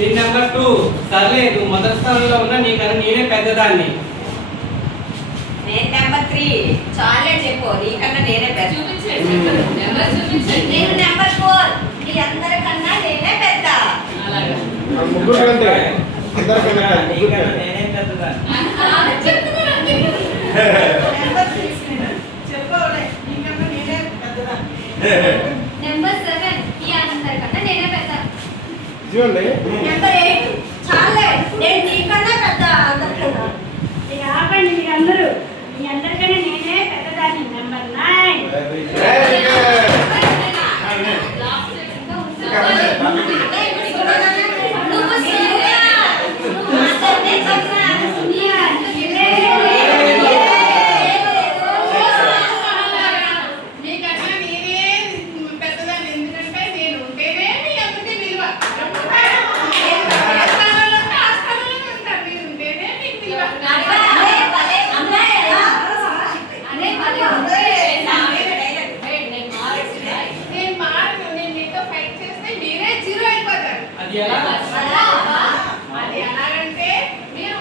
Scene number 2 సర్లే నువ్వు మొదటి స్థానంలో ఉన్నా నీకన్నా నేనే పెద్దదాన్ని. నేను నెంబర్ 3 చాలే చెప్పు నీకన్నా నేనే పెద్ద. చూపించండి నెంబర్ చూపించండి. నేను నెంబర్ 4 నీ అందరికన్నా నేనే పెద్ద. అలాగా ముగ్గురు కంటే అందరికన్నా నీకన్నా నేనే పెద్దదాన్ని. చెప్తున్నారు అంతే. నెంబర్ 6 చెప్పవలే నీకన్నా నేనే పెద్దదాన్ని. నెంబర్ 7 ఈ అందరికన్నా నేనే పెద్ద. చూడండి నెంబర్ 8 చాలే నేను నీకన్నా పెద్ద అందరికన్నా. ఇక ఆపండి మీరందరూ. మీ అందరికన్నా నేనే పెద్దదాన్ని. Number 9 very good. లాస్ట్ ఇంకా నువ్వు సీనియర్. అందరినీ చదువురా. మీకన్నా నేనే పెద్దదాన్ని. ఎందుకంటే నేను ఉంటేనే మీ అందరికీ విలువ. ఏ స్థానంలో ఉంటే ఆ స్థానంలోనే ఉంటారు. మీరు ఉంటేనే మీకు విలువ. నేను మారను. నేను మీతో ఫైట్ చేస్తే మీరే జీరో అయిపోతారు. అది ఎలా? అది ఎలాగంటే మీరు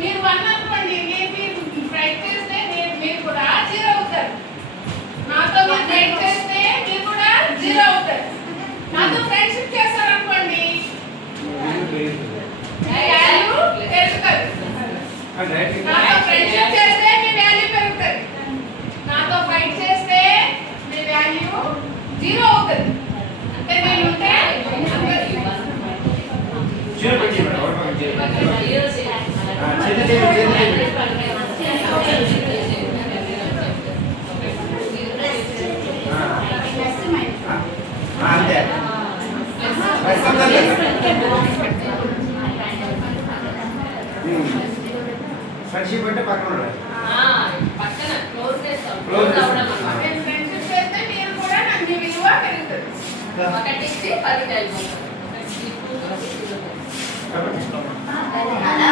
మీరు వన్ అనుకోండి. మీరు ఫైట్ చేస్తే మీరు కూడా జీరో అవుతారు. నాతో మీరు ఫైట్ చేస్తే మీరు కూడా జీరో అవుతారు. నాతో ఫ్రెండ్షిప్ చేస్తారనుకోండి మీ వాల్యూ పెరుగుతుంది. నాతో ఫ్రెండ్షిప్ చేస్తే మీ వాల్యూ పెరుగుతుంది. నాతో ఫైట్ చేస్తే మీ వాల్యూ జీరో అవుతుంది. అంటే నేను ఉంటే అంతే ఫ్రెండ్షిప్ అంటే పక్కన ఉండాలి. పక్కన క్లోజ్ చేస్తాం. Close క్లోజ్ అవ్వడం చేస్తాం. అన్నమాట. నేను ఫ్రెండ్షిప్ చేస్తే మీరు కూడా నాకు మీ విలువ పెరుగుతుంది. 1 10 అయిపోతుంది. కాబట్టి అలా